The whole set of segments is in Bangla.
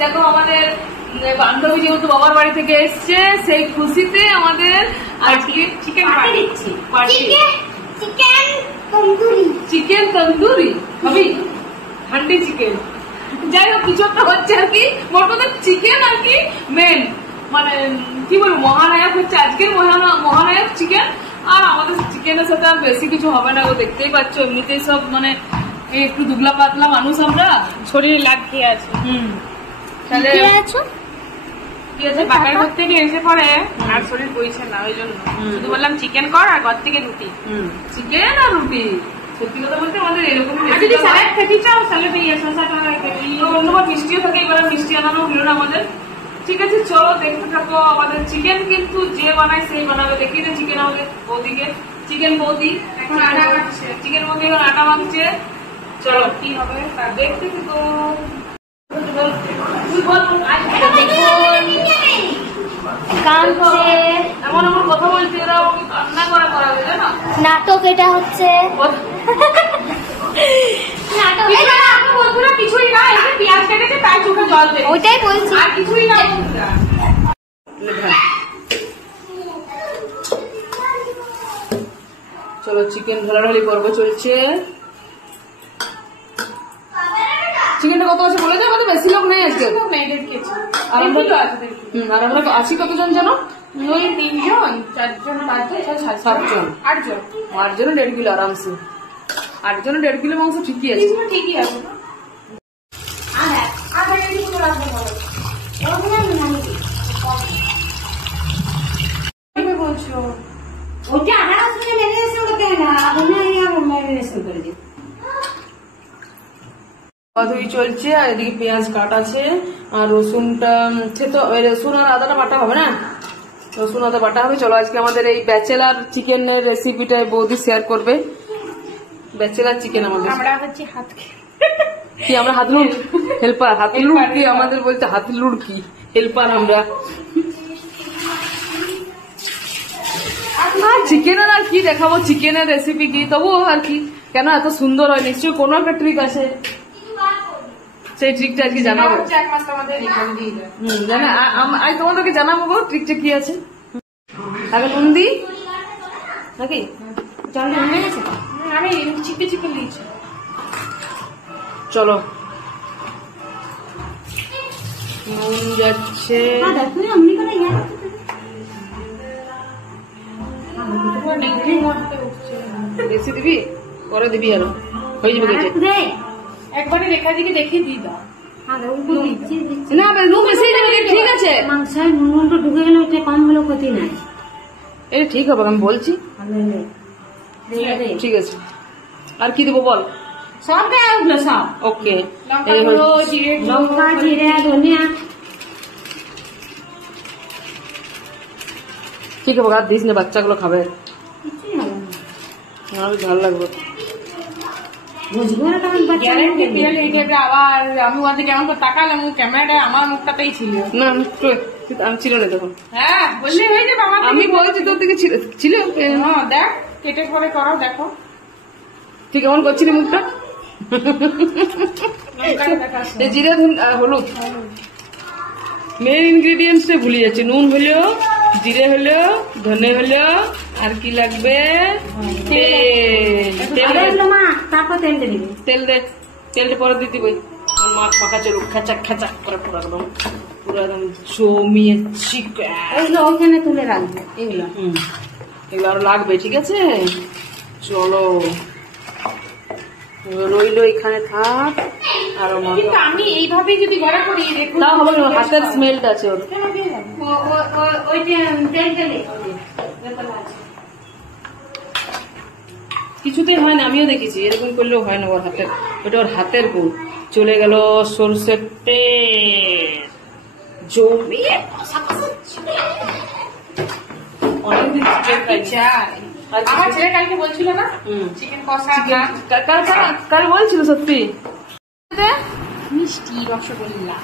দেখো আমাদের বান্ধবী যেহেতু বাবার বাড়ি থেকে এসছে, সেই খুশিতে আমাদের আজকে চিকেন দিচ্ছি। চিকেন তন্দুরি খাবি, হান্ডি চিকেন, যাই হোক কিছু একটা হচ্ছে আর কি। মোট কথা চিকেন আর কি মেন, মানে কি বলবো, মহানায়ক হচ্ছে আজকের মহানায়ক চিকেন। আর আমাদের চিকেনের সাথে আর বেশি কিছু হবে না, দেখতেই পাচ্ছ। এমনিতেই সব মানে একটু দুবলা পাতলা মানুষ, আমরা শরীরে লাগতে আছে। তাহলে বাগান ঘর থেকে এসে পরে আর শরীর বইছে না, ওই জন্য শুধু বললাম চিকেন কর আর ঘর থেকে রুটি। চিকেন আর রুটি, সত্যি কথা বলতে আমাদের এরকমই। যদি স্যালাড খেতে চাও স্যালাড অন্যবার মিষ্টিও থাকে, এবার মিষ্টি আনানো হলো না আমাদের। ঠিক আছে চলো দেখতে থাকো। আমাদের চিকেন কিন্তু যে বানায় সেই বানাবে। দেখি না চিকেন আমাদের বৌদিকে, চিকেন বৌদি এখন আটা মাখছে, চিকেন বৌদি এখন আটা মাখছে। চলো কি হবে তা দেখতে থাকো। এমন এমন কথা বলছি, এরা কান্না করা করাবে জানো। নাটক এটা হচ্ছে, কিছুই না, এসে পেঁয়াজ কেটেছে তাই চোখে জল দেয়, ওইটাই বলছি, আর কিছুই না। চলো চিকেন ঢালাঢালি পর্ব চলছে। চিকেনটা কত আছে বলে দেয়, আমাদের বেশি লোক নেই আজকে। আর আমরা আছি কতজন জানো? ওই 3 জন 4 জন 5 জন 7 জন 8 জন 8 জন 1.5 কিলো আরামসে। 8 জন 1.5 কিলো মাংস ঠিকই আছে, ঠিকই আছে। বলছো ওটা আধা রাস্তা ম্যারিনেশন করতে হয় না, ম্যারিনেশন করে দিই। ধুই চলছে আর এদিকে পেঁয়াজ কাটা আছে আর রসুনটা তো, রসুন আর আদাটা বাটা হবে না, রসুন আদা বাটা হবে। চলো আজকে আমাদের এই ব্যাচেলার চিকেনের রেসিপিটা বৌদি শেয়ার করবে। ব্যাচেলার চিকেন আমাদের, আমরা হচ্ছে হাত কি, আমরা হাতলুড় হেল্পার, হাতলুড় কি আমাদের বলতে, হাতলুড় কি হেল্পার আমরা। চিকেনের আর কি দেখাবো, চিকেনের রেসিপি কি, তবুও আর কি কেন এত সুন্দর হয়, নিশ্চয়ই কোনো একটা ট্রিক আছে, সেই ট্রিকটা আজকে জানাবো। তোমাদেরকে জানাবো গো ট্রিকটা কি আছে। আগে নুন দিই নাকি, আমি চিপে চিপে দিয়েছি। চলো নুন যাচ্ছে, বেশি দিবি পরে দিবি, আরো হয়ে যাবে গেছে। একবারে রেখা দিকে দেখিয়ে দিই দাও, না নুন বেশি দেবে, ঠিক আছে। মাংসের নুনটা ঢুকে গেলে ওটা কম হলেও ক্ষতি নাই, এই ঠিক হবে, আমি বলছি ঠিক আছে। আর কি দেবো বল, সব দেয় ওগুলো সব, ওকে। লঙ্কা জিরে ধনিয়া ঠিক হবে, আর দিস না, বাচ্চাগুলো খাবে, ভালো লাগবে। আবার আমি ওদের কেমন করে তাকালাম, ক্যামেরাটা আমার মুখটাতেই ছিল না, আমি ছিল না তখন। হ্যাঁ বললে হয়ে যাবে, আমি বলছি তোর দিকে ছিল। দেখ কেটে পরে করো, দেখো ঠিক কেমন করছিলি মুখটা। জিরে হলুদ মেন ইনগ্রিডিয়েন্টস ভুলে যাচ্ছে, নুন হলো, জিরে হলো, ধনে হলো, আর কি লাগবে, তেল দে, তেলটা পরে দিতে বই, মাছ মাখা চলুক, খাঁচা খাঁচা করে পুরো একদম, পুরো একদম জমিয়ে চিকেন ওইখানে তুলে রাখবে। এগুলো এগুলো আরো লাগবে, ঠিক আছে। চলো রইলো এখানে থাক। আর আমি এইভাবে যদি গড়া করি তাও হবে না, হাতের স্মেলটা আছে ওর। কিছুতেই হয় না, আমিও দেখেছি এরকম করলেও হয় না ওর হাতের, ওটা ওর হাতের গুণ। চলে গেল সরষের তেল, জমিয়ে অনেকদিন চিকেন খাইছে। আমার ছেলে কালকে বলছিল না চিকেন কষা, কাল বলছিল সত্যি। মিষ্টি রসগোল্লা,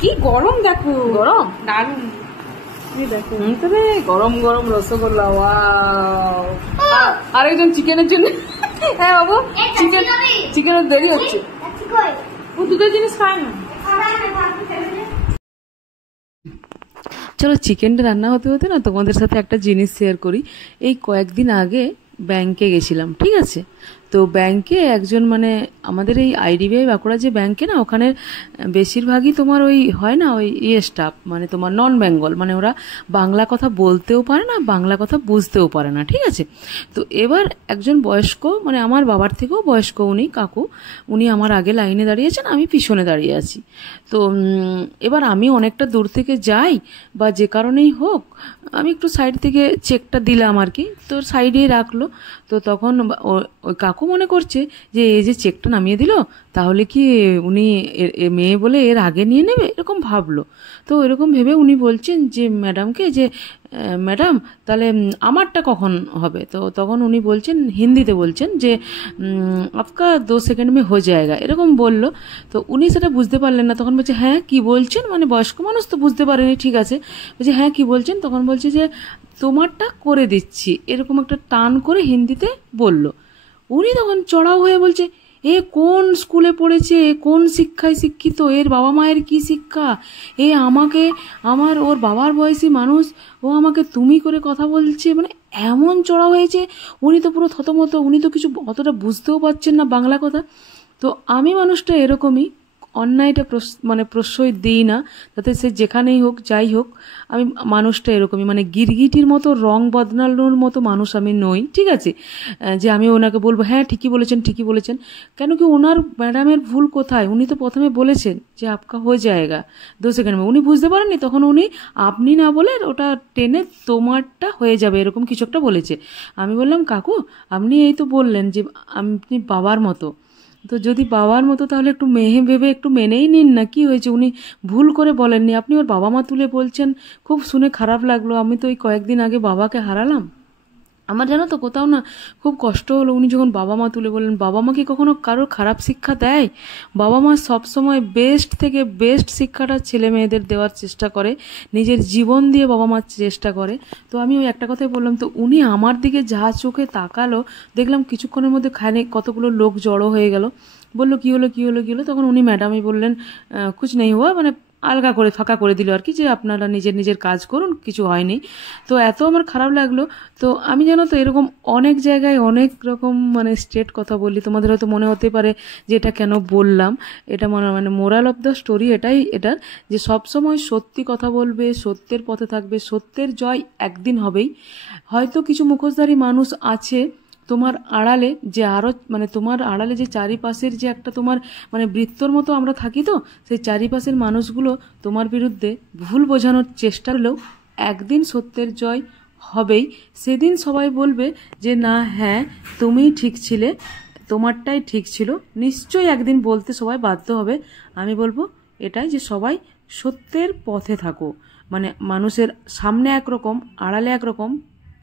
কি গরম, দেখো গরম দারুন, দেখো গরম গরম রসগোল্লা। আরেকজন চিকেনের জন্য, হ্যাঁ বাবু চিকেনের দেরি হচ্ছে, ও দুটো জিনিস খায় না। চলো চিকেনটা রান্না হতে হতে না তোমাদের সাথে একটা জিনিস শেয়ার করি। এই কয়েকদিন আগে ব্যাংকে গেছিলাম, ঠিক আছে? তো ব্যাংকে একজন মানে আমাদের এই আইডিবিআই বাঁকুড়া যে ব্যাংকে না, ওখানে বেশিরভাগই তোমার ওই হয় না ওই স্টাফ মানে তোমার নন বেঙ্গল, মানে ওরা বাংলা কথা বলতেও পারে না, বাংলা কথা বুঝতেও পারে না, ঠিক আছে? তো এবার একজন বয়স্ক মানে আমার বাবার থেকেও বয়স্ক উনি কাকু, উনি আমার আগে লাইনে দাঁড়িয়েছেন, আমি পিছনে দাঁড়িয়ে আছি। তো এবার আমি অনেকটা দূর থেকে যাই বা যে কারণেই হোক আমি একটু সাইড থেকে চেকটা দিলাম আর কি, তো সাইডেই রাখলো। তো তখন ওই কাকু মনে করছে যে এই যে চেকটা নামিয়ে দিল তাহলে কি উনি মেয়ে বলে এর আগে নিয়ে নেবে, এরকম ভাবলো। তো এরকম ভেবে উনি বলছেন যে ম্যাডামকে যে ম্যাডাম তাহলে আমারটা কখন হবে? তো তখন উনি বলছেন, হিন্দিতে বলছেন যে আপকা 2 সেকেন্ড মে হয়ে যায়গা, এরকম বলল। তো উনি সেটা বুঝতে পারলেন না, তখন বলছে হ্যাঁ কি বলছেন, মানে বয়স্ক মানুষ তো বুঝতে পারেনি, ঠিক আছে, বলছে হ্যাঁ কি বলছেন? তখন বলছে যে তোমারটা করে দিচ্ছি, এরকম একটা টান করে হিন্দিতে বলল। উনি তখন চড়াও হয়ে বলছে এ কোন স্কুলে পড়েছে, কোন শিক্ষায় শিক্ষিত, এর বাবা মায়ের কি শিক্ষা, এ আমাকে ওর বাবার বয়সী মানুষ, ও আমাকে তুমি করে কথা বলছে, মানে এমন চড়া হয়েছে। উনি তো পুরো থতমত, উনি তো কিছু অতটা বুঝতেও পারছেন না বাংলা কথা। তো আমি মানুষটা এরকমই, অন্যায়টা মানে প্রশ্রয় দিই না, তাতে সে যেখানেই হোক যাই হোক, আমি মানুষটা এরকমই, মানে গিরগিটির মতো রং বদলানোর মতো মানুষ আমি নই, ঠিক আছে? যে আমি ওনাকে বলবো হ্যাঁ ঠিকই বলেছেন ঠিকই বলেছেন, কেন কি ওনার ম্যাডামের ভুল কোথায়? উনি তো প্রথমে বলেছেন যে আপকা হয়ে যায়গা 2 সেকেন্ড, উনি বুঝতে পারেননি, তখন উনি আপনি না বলে ওটা টেনে তোমারটা হয়ে যাবে এরকম কিছু একটা বলেছে। আমি বললাম কাকু আপনি এই তো বললেন যে আপনি বাবার মতো, তো যদি বাবার মতো তাহলে একটু ভেবে একটু মেনেই নিন না, কি হয়েছে? উনি ভুল করে বলেননি, আপনি ওর বাবা মা তুলে বলছেন, খুব শুনে খারাপ লাগলো। আমি তো এই কয়েকদিন আগে বাবাকে হারালাম, আমার জানো তো কোথাও না খুব কষ্ট হলো। উনি যখন বাবা মা তুলে বললেন, বাবা মা কি কখনো কারোর খারাপ শিক্ষা দেয়? বাবা মা সবসময় বেস্ট থেকে বেস্ট শিক্ষাটা ছেলে মেয়েদের দেওয়ার চেষ্টা করে, নিজের জীবন দিয়ে বাবা মা চেষ্টা করে। তো আমি ওই একটা কথাই বললাম। তো উনি আমার দিকে যা চোখে তাকালো, দেখলাম কিছুক্ষণের মধ্যে কতগুলো লোক জড়ো হয়ে গেল। বললো কি হলো কি হলো কি হলো? তখন উনি ম্যাডামই বললেন কুছ নেই হুয়া, মানে আলগা করে ফাঁকা করে দিল আর কি, যে আপনারা নিজের নিজের কাজ করুন, কিছু হয়নি। তো এত আমার খারাপ লাগলো। তো আমি জানো তো এরকম অনেক জায়গায় অনেক রকম মানে স্ট্রেট কথা বলি, তোমাদের হয়তো মনে হতে পারে যে এটা কেন বললাম। এটা মানে মোরাল অফ দ্য স্টোরি এটাই, এটার যে সবসময় সত্যি কথা বলবে, সত্যের পথে থাকবে, সত্যের জয় একদিন হবেই। হয়তো কিছু মুখোশধারী মানুষ আছে তোমার আড়ালে, যে আরও মানে তোমার আড়ালে যে চারিপাশের যে একটা তোমার মানে বৃত্তর মতো আমরা থাকি, তো সেই চারিপাশের মানুষগুলো তোমার বিরুদ্ধে ভুল বোঝানোর চেষ্টা হলেও একদিন সত্যের জয় হবেই। সেদিন সবাই বলবে যে না হ্যাঁ তুমিই ঠিক ছিলে, তোমারটাই ঠিক ছিল, নিশ্চয়ই একদিন বলতে সবাই বাধ্য হবে। আমি বলবো এটাই যে সবাই সত্যের পথে থাকো, মানে মানুষের সামনে একরকম, আড়ালে একরকম,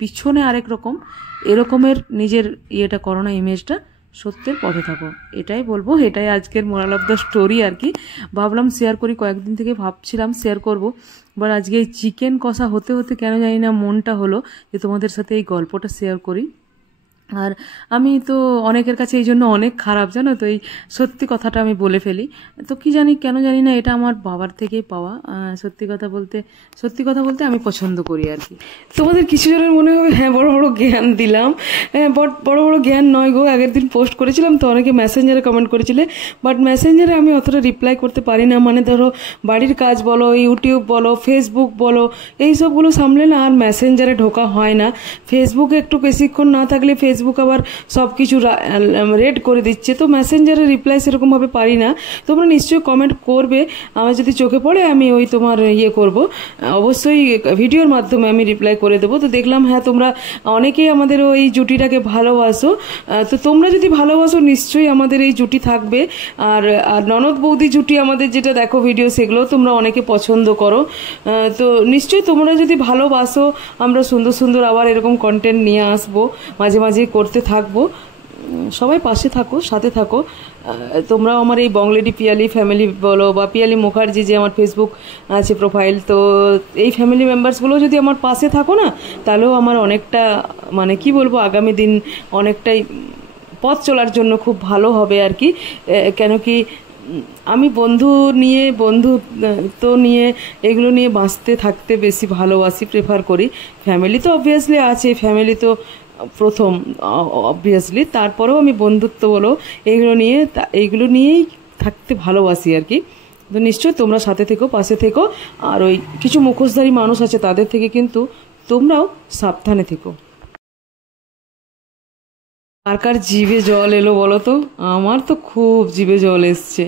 পিছনে আরেক রকম, এরকমের নিজের ইয়েটা করো না, ইমেজটা, সত্যের পথে থাকো, এটাই বলবো। এটাই আজকের মোরাল অফ দ্য স্টোরি আর কি। ভাবলাম শেয়ার করি, কয়েকদিন থেকে ভাবছিলাম শেয়ার করব, বাট আজকে এই চিকেন কষা হতে হতে কেন জানি না মনটা হলো যে তোমাদের সাথে এই গল্পটা শেয়ার করি। আর আমি তো অনেকের কাছে এই জন্য অনেক খারাপ, জানো তো, এই সত্যি কথাটা আমি বলে ফেলি। তো কি জানি কেন জানি না, এটা আমার বাবার থেকেই পাওয়া। সত্যি কথা বলতে আমি পছন্দ করি আর কি। তোমাদের কিছু জনের মনে হবে হ্যাঁ বড় বড় জ্ঞান দিলাম, হ্যাঁ বাট বড় বড় জ্ঞান নয় গো। আগের দিন পোস্ট করেছিলাম তো অনেকে মেসেঞ্জারে কমেন্ট করেছিলে, বাট মেসেঞ্জারে আমি অতটা রিপ্লাই করতে পারি না। মানে ধরো বাড়ির কাজ বলো, ইউটিউব বলো, ফেসবুক বলো, এই সবগুলো সামলে না আর মেসেঞ্জারে ঢোকা হয় না। ফেসবুকে একটু বেশিক্ষণ না থাকলে ফেসবুক আবার সব কিছু রেড করে দিচ্ছে, তো মেসেঞ্জারে রিপ্লাই সেরকমভাবে পারি না। তোমরা নিশ্চয়ই কমেন্ট করবে, আমার যদি চোখে পড়ে আমি ওই তোমার ইয়ে করব, অবশ্যই ভিডিওর মাধ্যমে আমি রিপ্লাই করে দেবো। তো দেখলাম হ্যাঁ তোমরা অনেকেই আমাদের ওই জুটিটাকে ভালোবাসো, তো তোমরা যদি ভালোবাসো নিশ্চয়ই আমাদের এই জুটি থাকবে। আর ননদ বৌদি জুটি আমাদের যেটা দেখো ভিডিও, সেগুলো তোমরা অনেকে পছন্দ করো, তো নিশ্চয়ই তোমরা যদি ভালোবাসো আমরা সুন্দর সুন্দর আবার এরকম কন্টেন্ট নিয়ে আসবো, মাঝে মাঝে করতে থাকবো। সবাই পাশে থাকো, সাথে থাকো। তোমরাও আমার এই বংলেডি পিয়ালি ফ্যামিলি বলো বা পিয়ালি মুখার্জি যে আমার ফেসবুক আছে প্রোফাইল, তো এই ফ্যামিলি মেম্বার্সগুলো যদি আমার পাশে থাকো না, তাহলেও আমার অনেকটা মানে কি বলবো, আগামী দিন অনেকটাই পথ চলার জন্য খুব ভালো হবে আর কি। কেন কি আমি বন্ধুত্ব নিয়ে এগুলো নিয়ে বাঁচতে থাকতে বেশি ভালোবাসি, প্রেফার করি। ফ্যামিলি তো অবভিয়াসলি আছে, ফ্যামিলি তো প্রথম অবভিয়াসলি, তারপরেও আমি বন্ধুত্ব বলো এইগুলো নিয়েই থাকতে ভালোবাসি আর কি। তো নিশ্চয়ই তোমরা সাথে থেকো, পাশে থেকো, আর ওই কিছু মুখোশধারী মানুষ আছে তাদের থেকে কিন্তু তোমরাও সাবধানে থেকো। কার কার জিভে জল এলো বলো তো? আমার তো খুব জিভে জল এসছে,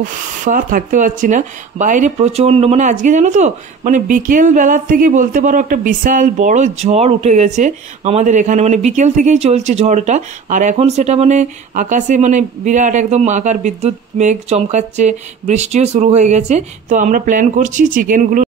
উফ আর থাকতে পারছি না। বাইরে প্রচণ্ড মানে আজকে জানো তো মানে বিকেল বেলার থেকেই বলতে পারো একটা বিশাল বড় ঝড় উঠে গেছে আমাদের এখানে, মানে বিকেল থেকেই চলছে ঝড়টা। আর এখন সেটা মানে আকাশে মানে বিরাট একদম আকার বিদ্যুৎ মেঘ চমকাচ্ছে, বৃষ্টিও শুরু হয়ে গেছে। তো আমরা প্ল্যান করছি চিকেনগুলো